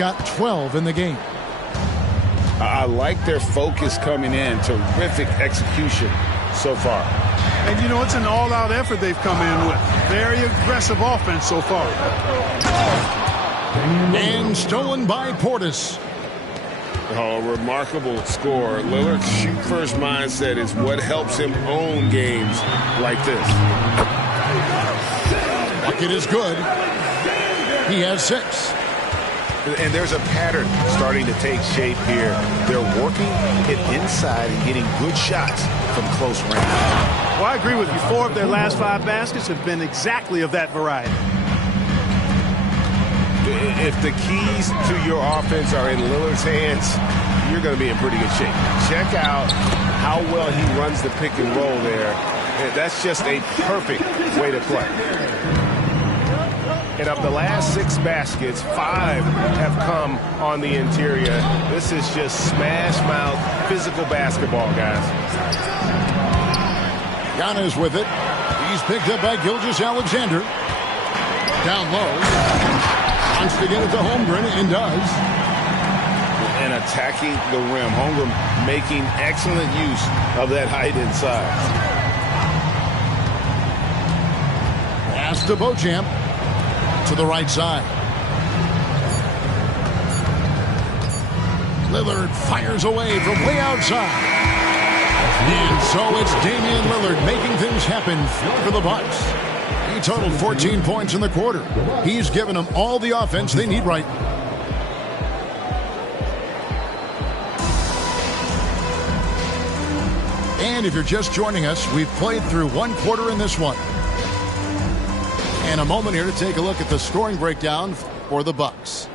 got 12 in the game. I like their focus coming in. Terrific execution so far. And, you know, it's an all-out effort they've come in with. Very aggressive offense so far. And stolen by Portis. Oh, remarkable score. Lillard's shoot-first mindset is what helps him own games like this. Bucket is good. He has 6. And there's a pattern starting to take shape here. They're working it inside and getting good shots from close range. Well, I agree with you. 4 of their last 5 baskets have been exactly of that variety. If the keys to your offense are in Lillard's hands, you're going to be in pretty good shape. Check out how well he runs the pick and roll there. That's just a perfect way to play. And of the last 6 baskets, 5 have come on the interior. This is just smash-mouth physical basketball, guys. Giannis with it. He's picked up by Gilgeous-Alexander. Down low. Wants to get it to Holmgren, and does. And attacking the rim. Holmgren making excellent use of that height inside. Pass to Beauchamp. To the right side. Lillard fires away from way outside. And so it's Damian Lillard making things happen for the Bucks. He totaled 14 points in the quarter. He's given them all the offense they need right. And if you're just joining us, we've played through 1 quarter in this one. And a moment here to take a look at the scoring breakdown for the Bucks.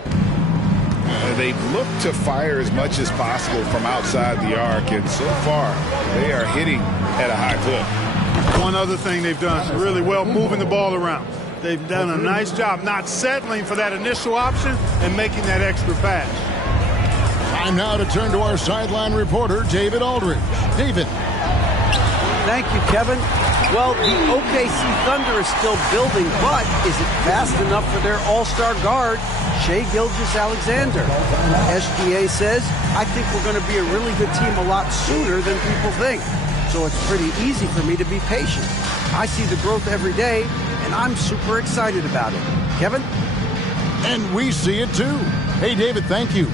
They've looked to fire as much as possible from outside the arc, and so far they are hitting at a high clip. One other thing they've done really well, moving the ball around. They've done a nice job not settling for that initial option and making that extra pass. Time now to turn to our sideline reporter, David Aldridge. David. Thank you, Kevin. Well, the OKC Thunder is still building, but is it fast enough for their all-star guard, Shai Gilgeous-Alexander? SGA says, I think we're going to be a really good team a lot sooner than people think. So it's pretty easy for me to be patient. I see the growth every day, and I'm super excited about it. Kevin? And we see it too. Hey, David, thank you.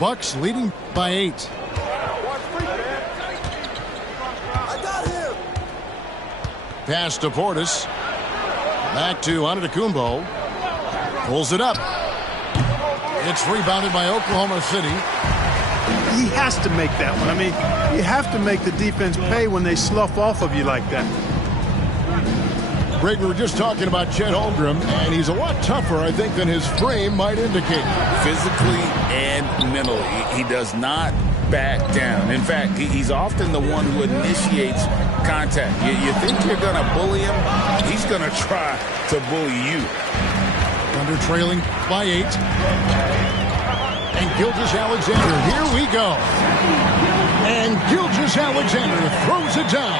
Bucks leading by 8. Pass to Portis. Back to Antetokounmpo. Pulls it up. It's rebounded by Oklahoma City. He has to make that one. I mean, you have to make the defense pay when they slough off of you like that. Greg, we were just talking about Chet Holmgren, and he's a lot tougher, I think, than his frame might indicate. Physically and mentally, he does not back down. In fact, he's often the one who initiates contact. You think you're going to bully him? He's going to try to bully you. Under trailing by 8. And Gilgeous-Alexander, here we go. And Gilgeous-Alexander throws it down.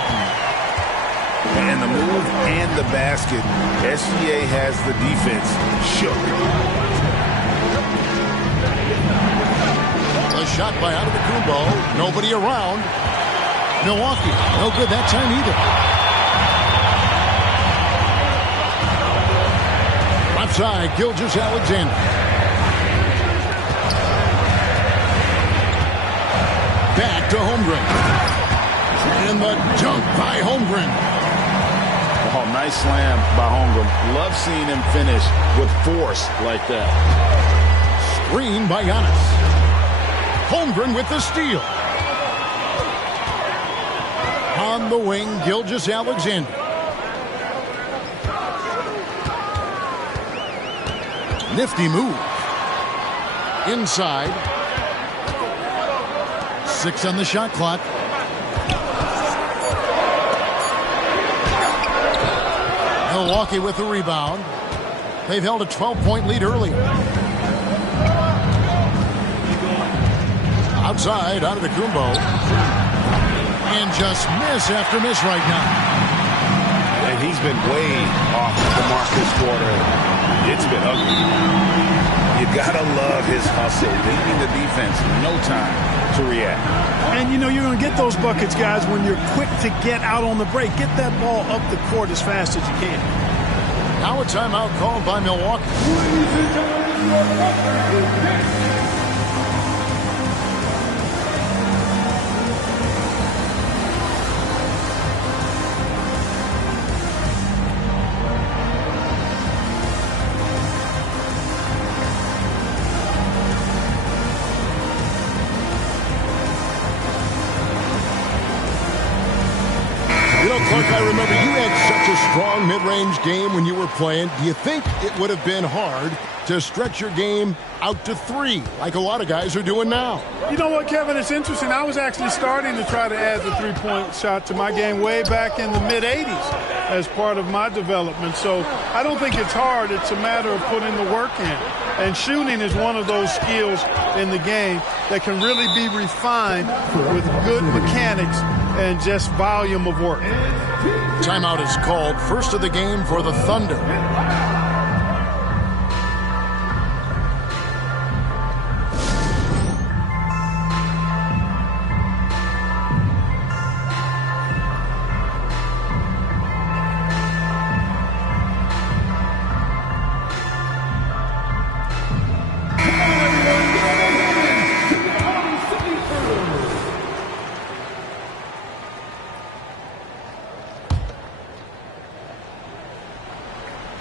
And the move and the basket, SGA has the defense shook. A shot by Antetokounmpo. Nobody around. Milwaukee, no good that time either. Left side, Gilgeous-Alexander. Back to Holmgren. And the dunk by Holmgren. Oh, nice slam by Holmgren. Love seeing him finish with force like that. Screen by Giannis. Holmgren with the steal. On the wing, Gilgeous-Alexander. Nifty move. Inside. 6 on the shot clock. Milwaukee with the rebound. They've held a 12-point lead early. Outside, out of the Kumbo. And just miss after miss right now. And he's been way off the mark this quarter. It's been ugly. You gotta love his hustle, leaving the defense no time to react. And, you know, you're going to get those buckets, guys, when you're quick to get out on the break. Get that ball up the court as fast as you can. Now a timeout called by Milwaukee. Clark, I remember you had such a strong mid-range game when you were playing. Do you think it would have been hard to stretch your game out to 3 like a lot of guys are doing now? You know what, Kevin? It's interesting. I was actually starting to try to add the three-point shot to my game way back in the mid-'80s as part of my development. So I don't think it's hard. It's a matter of putting the work in. And shooting is one of those skills in the game that can really be refined with good mechanics and just volume of work. Timeout is called. First of the game for the Thunder.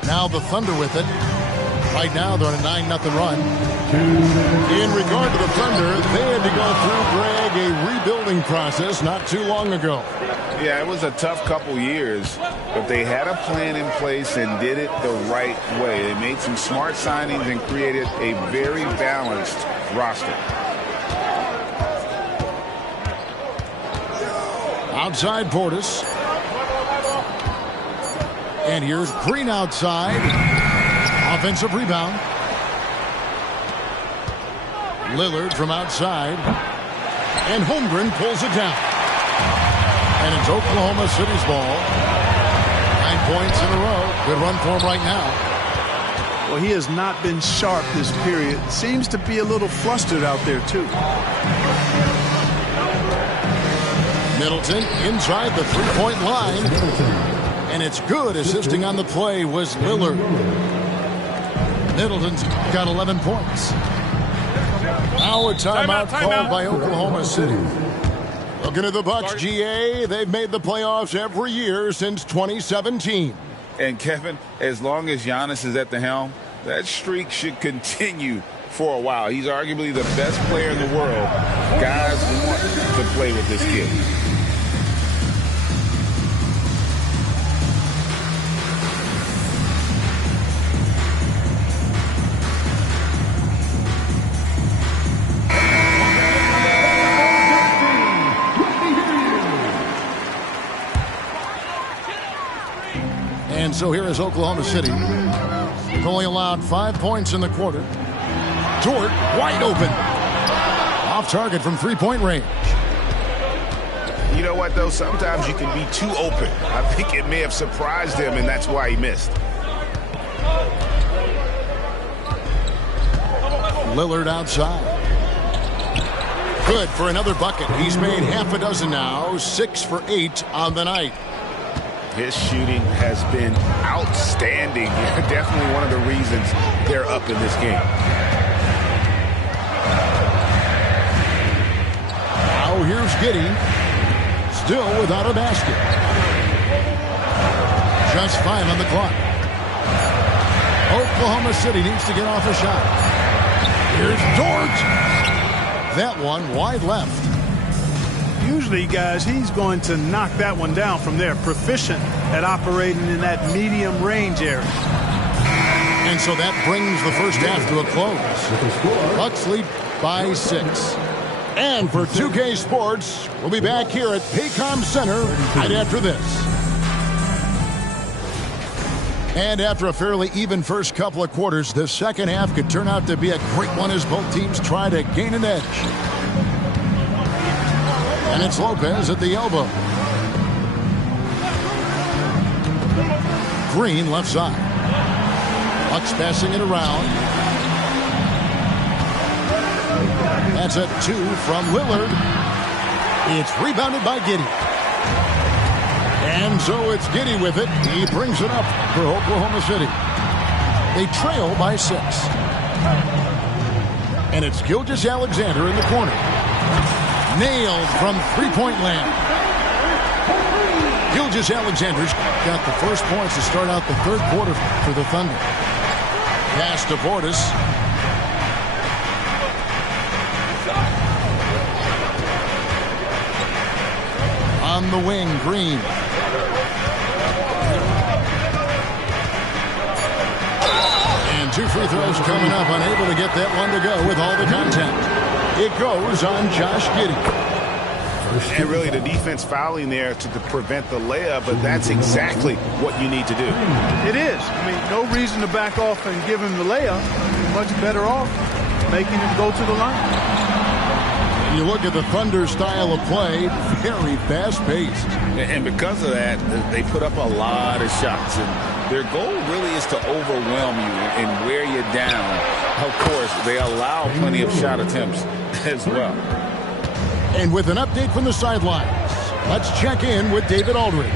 Now the Thunder with it. Right now they're on a 9-0 run. In regard to the Thunder, they had to go through, Greg, a rebuilding process not too long ago. Yeah, it was a tough couple years, but they had a plan in place and did it the right way. They made some smart signings and created a very balanced roster. Outside Portis. And here's Green outside. Offensive rebound. Lillard from outside. And Holmgren pulls it down. And it's Oklahoma City's ball. 9 points in a row. Good run for him right now. Well, he has not been sharp this period. Seems to be a little flustered out there, too. Middleton inside the three-point line. And it's good. Assisting on the play was Lillard. Middleton's got 11 points. Now a timeout called by Oklahoma City. Looking at the Bucks, GA, they've made the playoffs every year since 2017. And Kevin, as long as Giannis is at the helm, that streak should continue for a while. He's arguably the best player in the world. Guys want to play with this kid. And so here is Oklahoma City. They've only allowed 5 points in the quarter. Dort wide open. Off target from three-point range. You know what, though? Sometimes you can be too open. I think it may have surprised him, and that's why he missed. Lillard outside. Good for another bucket. He's made half a dozen now. 6 for 8 on the night. His shooting has been outstanding. Definitely one of the reasons they're up in this game. Now here's Giddey. Still without a basket. Just 5 on the clock. Oklahoma City needs to get off a shot. Here's Dort. That one wide left. usually, guys, he's going to knock that one down from there. Proficient at operating in that medium range area. And so that brings the first half to a close. Bucks lead by 6. And for 2K Sports, we'll be back here at Paycom Center right after this. And after a fairly even first couple of quarters, the second half could turn out to be a great one as both teams try to gain an edge. And it's Lopez at the elbow. Green left side. Bucks passing it around. That's a 2 from Lillard. It's rebounded by Giddey. And so it's Giddey with it. He brings it up for Oklahoma City. They trail by 6. And it's Gilgeous-Alexander in the corner. Nailed from three-point land. Gilgeous-Alexander's got the first points to start out the third quarter for the Thunder. Pass to Portis. On the wing, Green. And 2 free throws coming up, unable to get that one to go with all the contact. It goes on Josh Giddey. And really the defense fouling there to prevent the layup, but that's exactly what you need to do. It is. I mean, no reason to back off and give him the layup. Much better off making him go to the line. You look at the Thunder style of play, very fast-paced. And because of that, they put up a lot of shots. And their goal really is to overwhelm you and wear you down. Of course, they allow plenty of shot attempts as well. And with an update from the sidelines, let's check in with David Aldridge.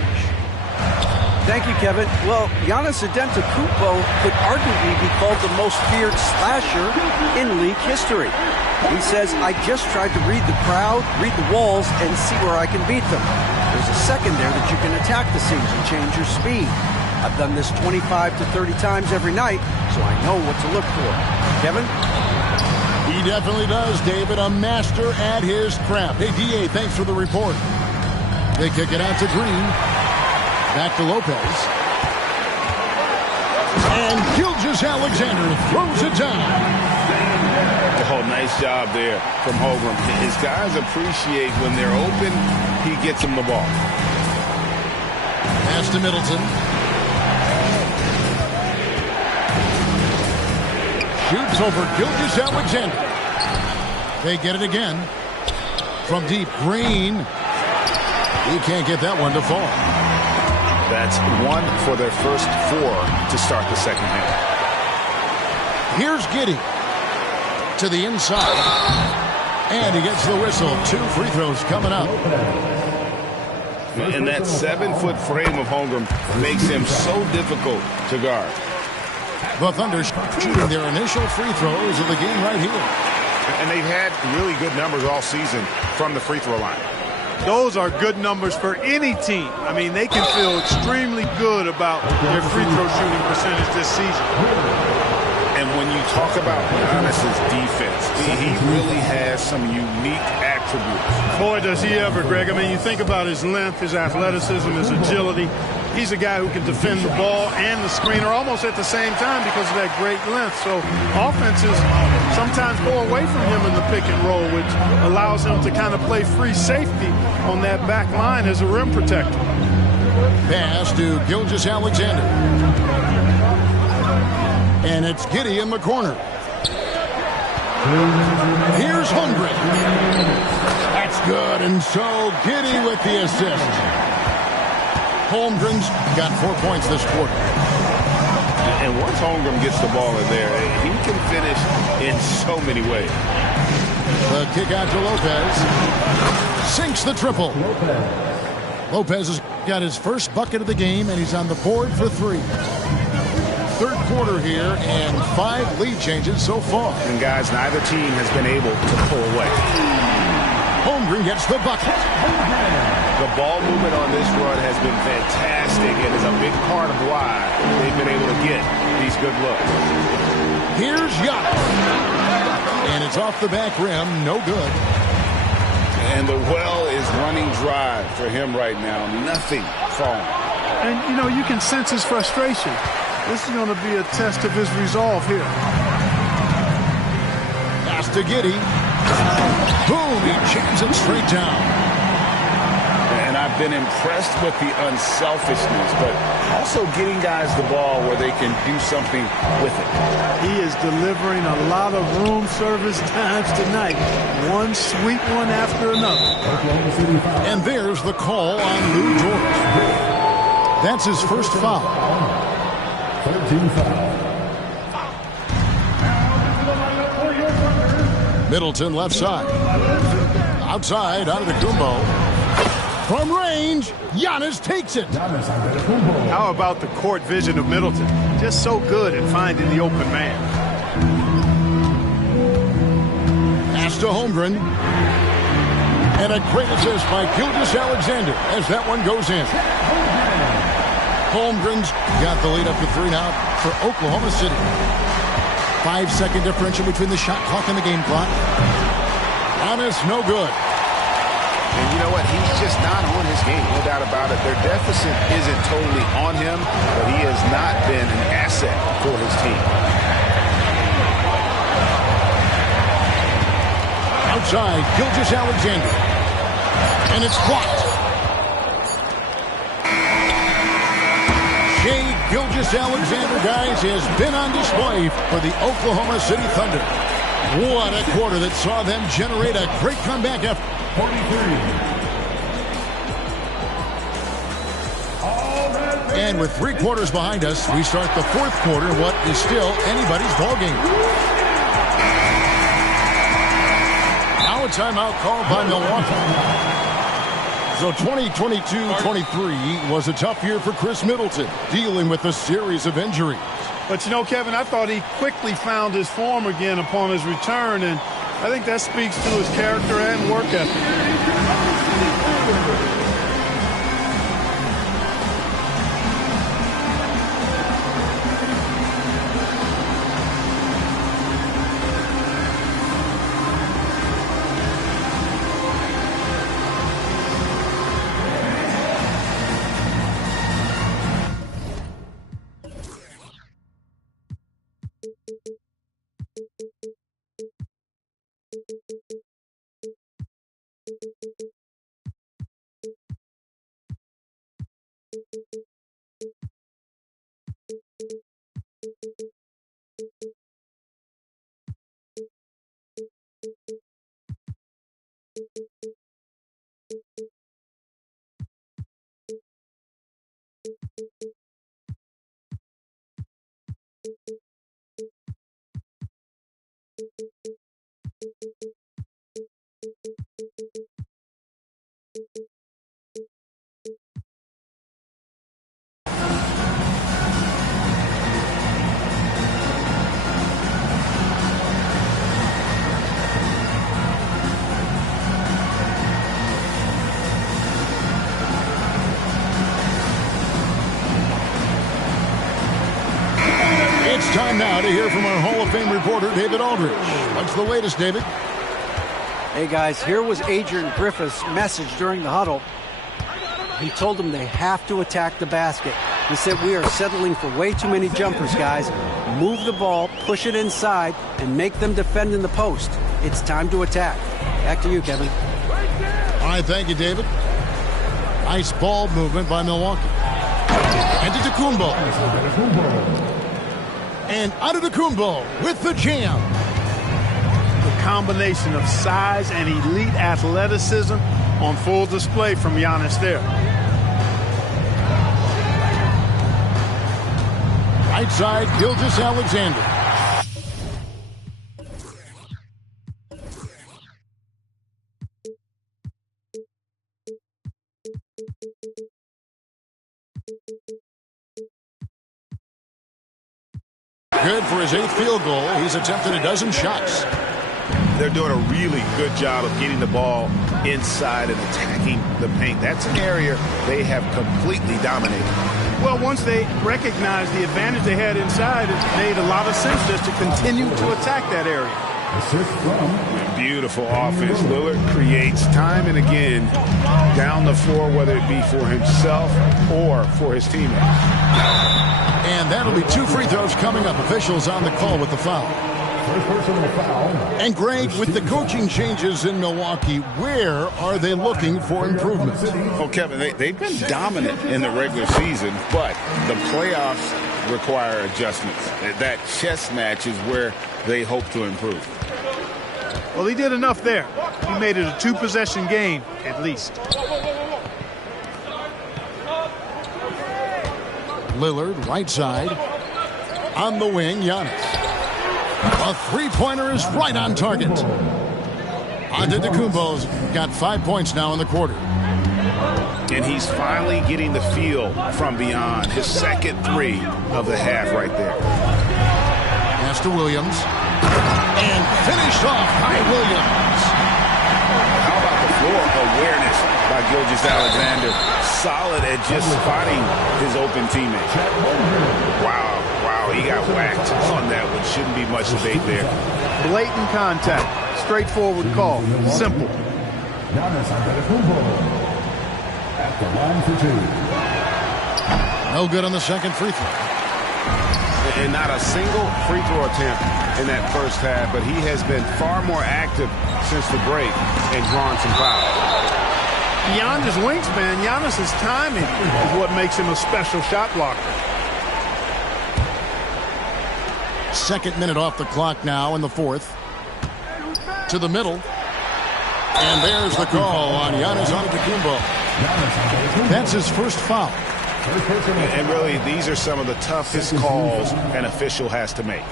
Thank you, Kevin. Well, Giannis Antetokounmpo could arguably be called the most feared slasher in league history. He says, I just tried to read the crowd, read the walls, and see where I can beat them. There's a second there that you can attack the seams and change your speed. I've done this 25 to 30 times every night, so I know what to look for. Kevin? He definitely does, David. A master at his craft. Hey, D.A., thanks for the report. They kick it out to Green. Back to Lopez. And Gilgeous-Alexander throws it down. Oh, nice job there from Holmgren. His guys appreciate when they're open, he gets them the ball. Pass to Middleton. Shoots over Gilgeous-Alexander. They get it again. From deep, Green. He can't get that one to fall. That's 1 for their first 4 to start the second half. Here's Giddey. To the inside. And he gets the whistle. 2 free throws coming up. And that 7-foot frame of Holmgren makes him so difficult to guard. The Thunder shooting their initial free throws of the game right here. And they've had really good numbers all season from the free throw line. Those are good numbers for any team. I mean, they can feel extremely good about their free throw shooting percentage this season. And when you talk about Giannis's defense, he really has some unique attributes. Boy, does he ever, Greg. I mean, you think about his length, his athleticism, his agility. He's a guy who can defend the ball and the screener almost at the same time because of that great length. So offenses sometimes go away from him in the pick and roll, which allows him to kind of play free safety on that back line as a rim protector. Pass to Gilgeous-Alexander. And it's Giddey in the corner. Here's Holmgren. That's good. And so Giddey with the assist. Holmgren's got 4 points this quarter. And once Holmgren gets the ball in there, he can finish in so many ways. The kick out to Lopez. Sinks the triple. Lopez has got his first bucket of the game, and he's on the board for 3. Third quarter here, and 5 lead changes so far. And guys, neither team has been able to pull away. Holmgren gets the bucket. The ball movement on this run has been fantastic and is a big part of why they've been able to get these good looks. Here's Giannis. And it's off the back rim, no good. And the well is running dry for him right now. Nothing falling. And, you know, you can sense his frustration. This is going to be a test of his resolve here. Pass to Giddey. Boom, he jams it straight down. And I've been impressed with the unselfishness, but also getting guys the ball where they can do something with it. He is delivering a lot of room service times tonight. One sweet one after another. And there's the call on Lou George. That's his first foul. 13 foul. Middleton left side. Outside, out of the Kumbo. From range, Giannis takes it. How about the court vision of Middleton? Just so good at finding the open man. Pass to Holmgren. And a great assist by Gilgeous-Alexander as that one goes in. Holmgren's got the lead up to 3 now for Oklahoma City. 5-second differential between the shot clock and the game clock. Giannis, no good. And you know what? He's just not on his game, no doubt about it. Their deficit isn't totally on him, but he has not been an asset for his team. Outside, Gilgeous-Alexander. And it's blocked. Shai Gilgeous-Alexander, guys, has been on display for the Oklahoma City Thunder. What a quarter that saw them generate a great comeback effort. 43. And with 3 quarters behind us, we start the 4th quarter, what is still anybody's ballgame. Now a timeout called by Milwaukee. So 2022-23 was a tough year for Chris Middleton, dealing with a series of injuries. But, you know, Kevin, I thought he quickly found his form again upon his return, and I think that speaks to his character and work ethic. It's time now to hear from our Hall of Fame reporter, David Aldridge. What's the latest, David? Hey, guys, here was Adrian Griffith's message during the huddle. He told them they have to attack the basket. He said, we are settling for way too many jumpers, guys. Move the ball, push it inside, and make them defend in the post. It's time to attack. Back to you, Kevin. All right, thank you, David. Nice ball movement by Milwaukee. And to Kumbo. And Antetokounmpo with the jam. The combination of size and elite athleticism on full display from Giannis there. Right side, Gilgeous-Alexander. Good for his 8th field goal. He's attempted a dozen shots. They're doing a really good job of getting the ball inside and attacking the paint. That's an area they have completely dominated. Well, once they recognized the advantage they had inside, it made a lot of sense just to continue to attack that area. Assist from Beautiful offense. Lillard creates time and again down the floor, whether it be for himself or for his teammates. And that'll be 2 free throws coming up. Officials on the call with the foul. First personal foul. And Greg, with the coaching changes in Milwaukee, where are they looking for improvement? Well, Kevin, they've been dominant in the regular season, but the playoffs require adjustments. That chess match is where they hope to improve. Well, he did enough there. He made it a 2-possession game, at least. Lillard, right side. On the wing, Giannis. A three-pointer is right on target. Antetokounmpo's got 5 points now in the quarter. And he's finally getting the feel from beyond. His second three of the half right there. Pass to Williams. And finished off by Williams. How about the floor awareness by Gilgeous-Alexander? Solid at just spotting his open teammate. Wow, he got whacked on that one. Shouldn't be much debate there. Blatant contact. Straightforward call. Simple. Giannis Antetokounmpo at the line for 2. No good on the second free throw. And not a single free throw attempt in that first half, but he has been far more active since the break and drawing some fouls. Beyond his wingspan, Giannis's timing is what makes him a special shot blocker. Second minute off the clock now in the fourth. To the middle. And there's the call on Giannis Antetokounmpo. That's his first foul. And really, these are some of the toughest calls an official has to make.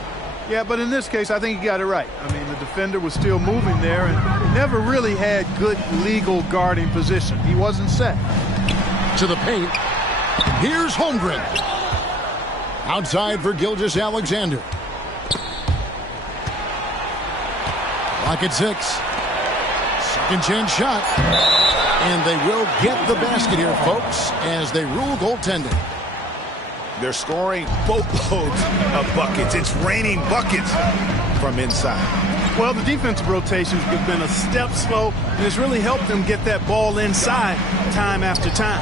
Yeah, but in this case, I think he got it right. I mean, the defender was still moving there and never really had good legal guarding position. He wasn't set. To the paint. Here's Holmgren. Outside for Gilgeous-Alexander. Clock at 6. Second chance shot. And they will get the basket here, folks, as they rule goaltending. They're scoring boatloads of buckets. It's raining buckets from inside. Well, the defensive rotations have been a step slow, and it's really helped them get that ball inside time after time.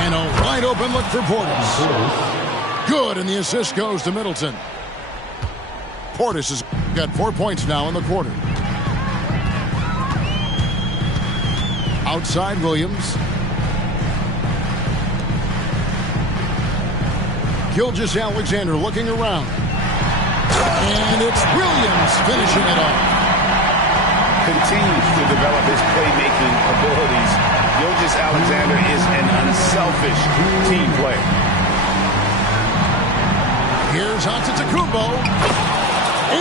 And a wide open look for Portis. Good, and the assist goes to Middleton. Portis has got 4 points now in the quarter. Outside Williams. Gilgeous-Alexander looking around. And it's Williams finishing it off. Continues to develop his playmaking abilities. Gilgeous-Alexander is an unselfish team player. Here's Antetokounmpo.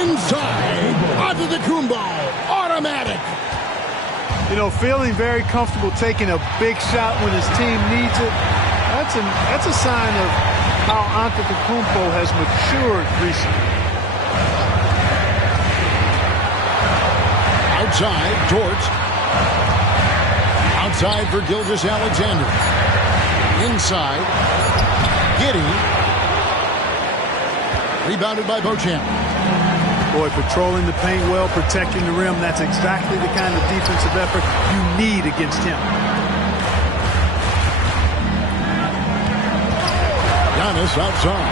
Inside. Antetokounmpo. Automatic. You know, feeling very comfortable taking a big shot when his team needs it. That's a sign of how Antetokounmpo has matured recently. Outside, Dort. Outside for Gilgeous-Alexander. Inside. Giddey. Rebounded by Beauchamp. Boy, patrolling the paint well, protecting the rim. That's exactly the kind of defensive effort you need against him. Giannis outside.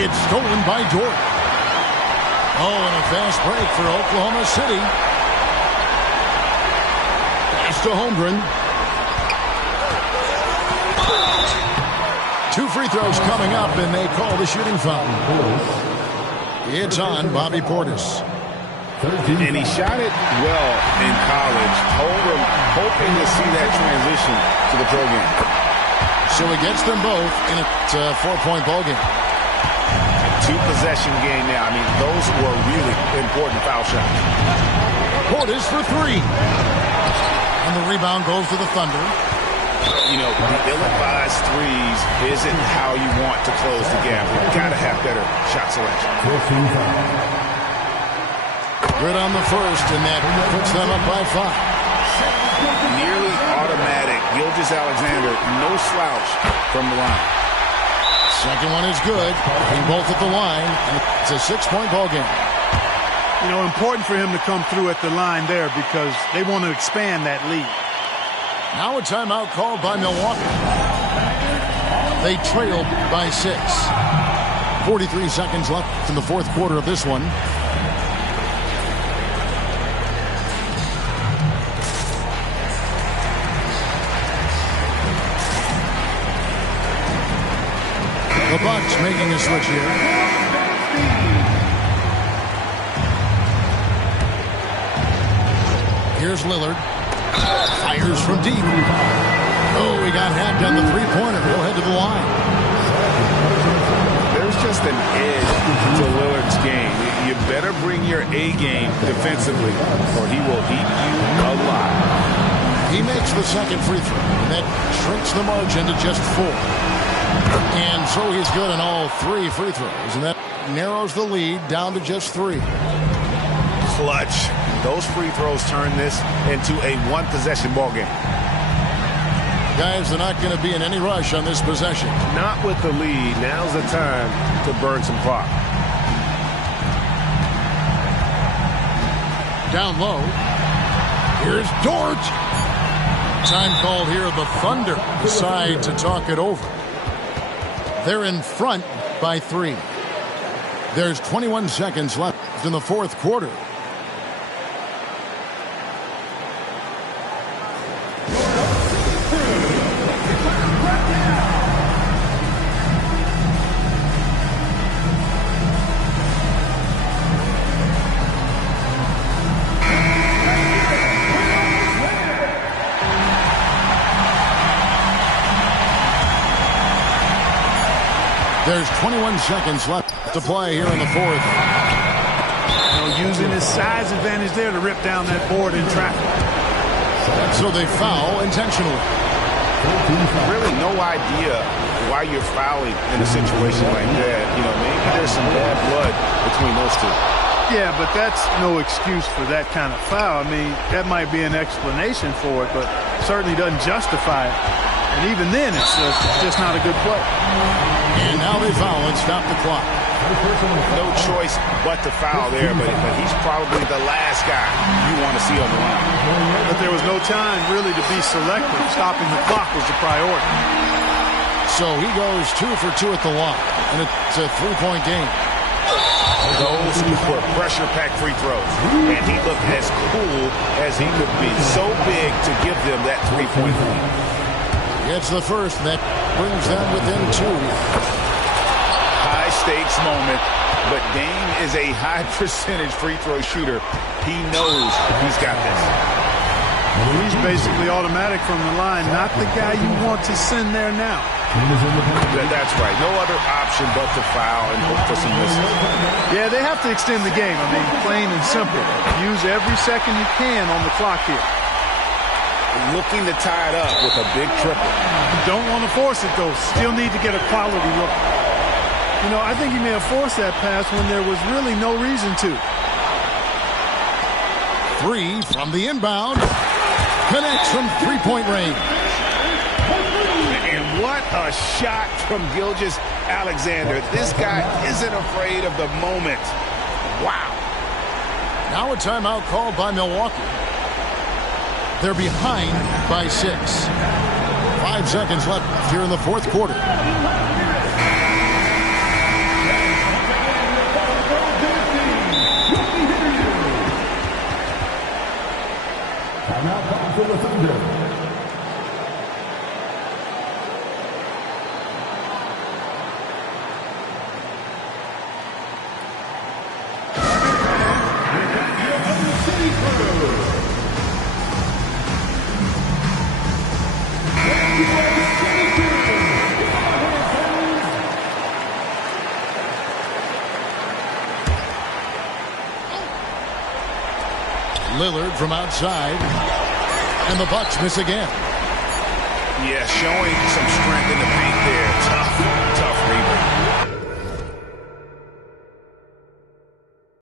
It's stolen by Dort. Oh, and a fast break for Oklahoma City. Pass to Holmgren. 2 free throws coming up, and they call the shooting foul. It's on Bobby Portis. And he shot it well in college. Holmgren hoping to see that transition to the pro game. So he gets them both in a 4-point ball game. A 2-possession game now. I mean, those were really important foul shots. Portis for 3. And the rebound goes to the Thunder. You know, the ill-advised threes isn't how you want to close the gap. You've got to have better shot selection. Good on the first, and that puts them up by 5. Nearly automatic. Gilgeous-Alexander, no slouch from the line. Second one is good. Being both at the line, and it's a 6-point ball game. You know, important for him to come through at the line there because they want to expand that lead. Now a timeout called by Milwaukee. They trailed by 6. 43 seconds left in the fourth quarter of this one. The Bucks making a switch here. Here's Lillard. Fires from deep. Oh, he got hacked on the three-pointer. He'll head to the line. There's just an edge to Lillard's game. You better bring your A game defensively, or he will eat you alive. He makes the second free throw, and that shrinks the margin to just 4. And so he's good on all 3 free throws, and that narrows the lead down to just 3. Clutch. Those free throws turn this into a one-possession ball game. Guys, they're not going to be in any rush on this possession. Not with the lead. Now's the time to burn some clock. Down low. Here's Dort. Time called here. The Thunder decide to talk it over. They're in front by 3. There's 21 seconds left in the fourth quarter. There's 21 seconds left to play here in the fourth. You know, using his size advantage there to rip down that board in traffic. So they foul intentionally. Really no idea why you're fouling in a situation like that. You know, maybe there's some bad blood between those two. Yeah, but that's no excuse for that kind of foul. I mean, that might be an explanation for it, but certainly doesn't justify it. And even then, it's just not a good play. And now they foul and stop the clock. No choice but to foul there, but he's probably the last guy you want to see on the line. But there was no time really to be selective. Stopping the clock was the priority. So he goes 2 for 2 at the line, and it's a 3-point game. Those were pressure-packed free throws, and he looked as cool as he could be. So big to give them that 3-point lead. It's the first that brings them within 2. High-stakes moment, but Dame is a high-percentage free throw shooter. He knows he's got this. He's basically automatic from the line, not the guy you want to send there now. That's right. No other option but to foul and hope for some misses. Yeah, they have to extend the game. I mean, plain and simple. Use every second you can on the clock here. Looking to tie it up with a big triple. You don't want to force it, though. Still need to get a quality look. You know, I think he may have forced that pass when there was really no reason to. 3 from the inbound. Connects from 3-point range. And what a shot from Gilgeous-Alexander. This guy isn't afraid of the moment. Wow. Now a timeout called by Milwaukee. They're behind by 6. 5 seconds left here in the fourth quarter. Timeout call for the Thunder. Lillard from outside, and the Bucks miss again. Yeah, showing some strength in the paint there. Tough